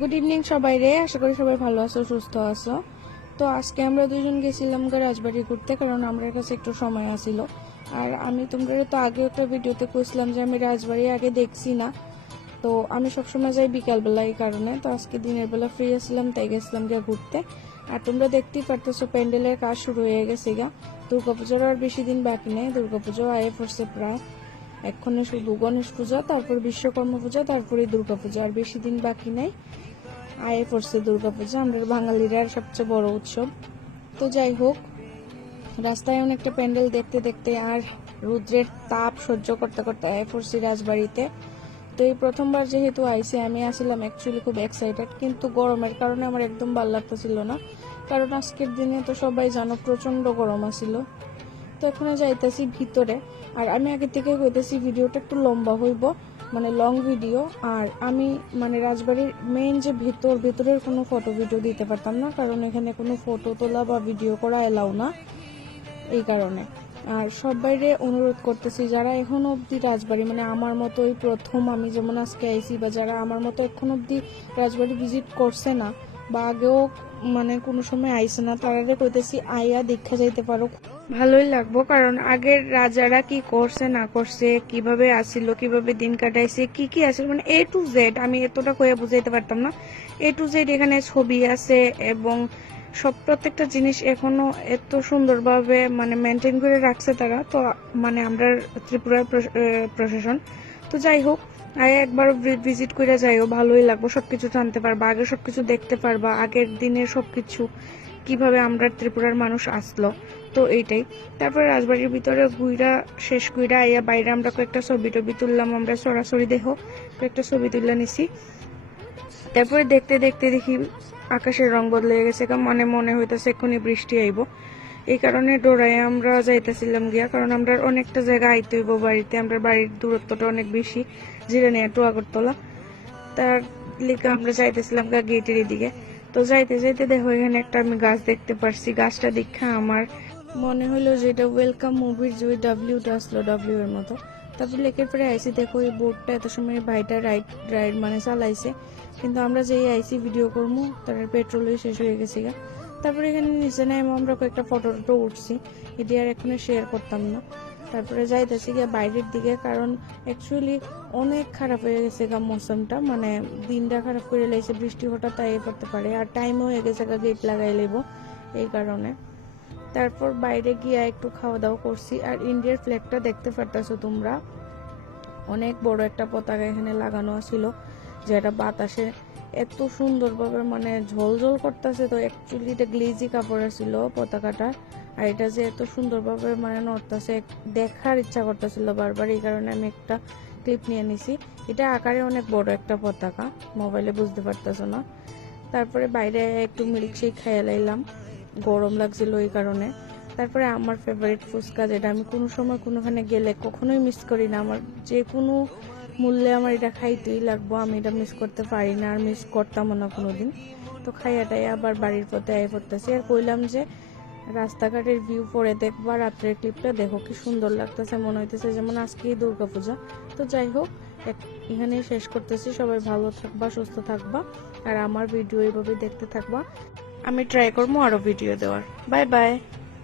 Good evening সবাই রে, আশা করি সবাই ভালো আছো, সুস্থ আছো। তো আজকে আমরা দুজন গেছিলাম রাজবাড়ি ঘুরতে, কারণ আমার কাছে একটু সময় আসিল। আর আমি তোমরা তো আগে একটা ভিডিওতে কইছিলাম যে আমি রাজবাড়ি আগে দেখছি না, তো আমি সবসময় যাই বিকালবেলা, এই কারণে। তো আজকে দিনের বেলা ফ্রি আসছিলাম, তাই গেছিলাম ঘুরতে। আর তোমরা দেখতেই পারতেছো প্যান্ডেলের কাজ শুরু হয়ে গেছে দুর্গাপুজোর আর বেশি দিন বাকি নেই, দুর্গাপুজো আয়ে পড়ছে প্রায়। এক্ষণে শুধু গণেশ পূজা, তারপর বিশ্বকর্মা পূজা, তারপরে দুর্গাপূজা, আর বেশি দিন বাকি নেই। আয়ে পড়ছে দুর্গাপূজা, আমরা বাঙালিরা সবচেয়ে বড় উৎসব। তো যাই হোক, রাস্তায় অনেকটা প্যান্ডেল দেখতে দেখতে আর রুদ্রের তাপ সহ্য করতে করতে আয়ে পড়ছি রাজবাড়িতে। তো এই প্রথমবার যেহেতু আইসি, আমি আসছিলাম অ্যাকচুয়ালি খুব এক্সাইটেড, কিন্তু গরমের কারণে আমার একদম ভালো লাগতেছিল না, কারণ আজকের দিনে তো সবাই জানো প্রচন্ড গরম আছিল। তো এখন যাইতেছি ভিতরে, আর আমি আগে থেকে কইতেছি ভিডিওটা একটু লম্বা হইব, মানে লং ভিডিও। আর আমি রাজবাড়ির মেইন যে ভেতরের কোনো ফটো ভিডিও দিতে পারতাম না, কারণ এখানে কোনো ফটো তোলা বা ভিডিও করা এলাও না, এই কারণে। আর সবাইরে অনুরোধ করতেছি, যারা এখন অবধি রাজবাড়ি আমার মতো এই প্রথম, আমি যেমন আজকে আইসি, বা যারা আমার মতো এখন অবধি রাজবাড়ি ভিজিট করছে না বা আগেও কোনো সময় আইসে না, তারা কইতেছি আইয়া দেখা যাইতে পারো, ভালোই লাগবো। কারণ আগের রাজারা কি করছে না করছে, কিভাবে আসিল, কিভাবে দিন কাটাইছে, কি কি আসিল, এ টু জেড আমি এতটা কয়ে বুঝাইতে পারতাম না। এ টু জেড এখানে ছবি আছে, এবং প্রত্যেকটা জিনিস এখনো এত সুন্দরভাবে মেনটেন করে রাখছে তারা। তো আমরা ত্রিপুরার প্রশাসন। তো যাই হোক, একবার ভিজিট করে যাইও, ভালোই লাগবো, সবকিছু জানতে পারবা, আগে সবকিছু দেখতে পারবা, আগের দিনের সবকিছু কিভাবে আমরা ত্রিপুরার মানুষ আসলো। তো এইটাই। তারপরে রাজবাড়ির ভিতরে শেষ ঘুরা আইয়া বাইরে আমরা কয়েকটা ছবি টবি তুললাম, আমরা সরাসরি দেখো কয়েকটা ছবি তুলে নিছি। তারপরে দেখতে দেখতে দেখি আকাশের রং বদলে গেছে, মনে হইতেছে এক্ষুনি বৃষ্টি আইব। এই কারণে ডোরায় আমরা যাইতেছিলাম গিয়া, কারণ আমরা অনেকটা জায়গা আইতে হইব বাড়িতে, আমরা বাড়ির দূরত্বটা অনেক বেশি, জিরানিয়া টু আগরতলা। তার লিগে আমরা যাইতেছিলাম গেটের দিকে। তো যাইতে যাইতে দেখো এখানে একটা আমি গাছ দেখতে পারছি, গাছটা দেখা আমার মনে হলো যে এটা ওয়েলকাম মুভির যে ডাব্লিউটা আসলো, ডাব্লিউ এর মতো। তারপর লেকের পরে আইসি, দেখো এই বোর্ডটা এত সময় ভাইটা রাইড চালাইছে, কিন্তু আমরা যেই আইসি ভিডিও করবো তার পেট্রোলই শেষ হয়ে গেছে গা। তারপরে এখানে নিচে নাই আমরা কয়েকটা ফটো টটো উঠছি, এটি আর এখানে শেয়ার করতাম না। তারপরে যাইতেছি গিয়ে বাইরের দিকে, কারণ অ্যাকচুয়ালি অনেক খারাপ হয়ে গেছে মৌসুমটা, দিনটা খারাপ করে লাইছে, বৃষ্টি হঠাৎ তাই করতে পারে, আর টাইমও হয়ে গেছে গেট লাগাই লেব, এই কারণে। তারপর বাইরে গিয়ে একটু খাওয়া দাওয়া করছি। আর ইন্ডিয়ার ফ্ল্যাগটা দেখতে পারতেছো তোমরা, অনেক বড় একটা পতাকা এখানে লাগানো ছিল, যেটা বাতাসে এত সুন্দরভাবে ঝলঝল করতেছে। তো অ্যাকচুয়ালি এটা গ্লেজি কাপড় ছিল পতাকাটা, আর এটা যে এত সুন্দরভাবে নড়তেছে, দেখার ইচ্ছা করতেছিল বারবার, এই কারণে আমি একটা ক্লিপ নিয়ে নিছি। এটা আকারে অনেক বড় একটা পতাকা, মোবাইলে বুঝতে পারতেছো না। তারপরে বাইরে একটু মিল্কশেক খাইয়ে লাইলাম, গরম লাগছিল এই কারণে। তারপরে আমার ফেভারিট ফুচকা, যেটা আমি কোনো সময় কোনোখানে গেলে কখনোই মিস করি না, আমার যে কোনো মূল্যে আমার এটা খাইতেই লাগবো, আমি এটা মিস করতে পারি না, আর মিস করতামও না কোনোদিন। তো খাইয়াটাই আবার বাড়ির পথে আয় পড়তেছি, আর কইলাম যে রাস্তাঘাটের ভিউ পরে দেখবা, রাত্রের ক্লিপটা দেখো কি সুন্দর লাগতেছে, মনে হইতেছে যেমন আজকেই দুর্গাপূজা। তো যাই হোক, এখানে শেষ করতেছি, সবাই ভালো থাকবা, সুস্থ থাকবা, আর আমার ভিডিও এইভাবে দেখতে থাকবা, আমি ট্রাই করবো আরো ভিডিও দেওয়ার। Bye bye.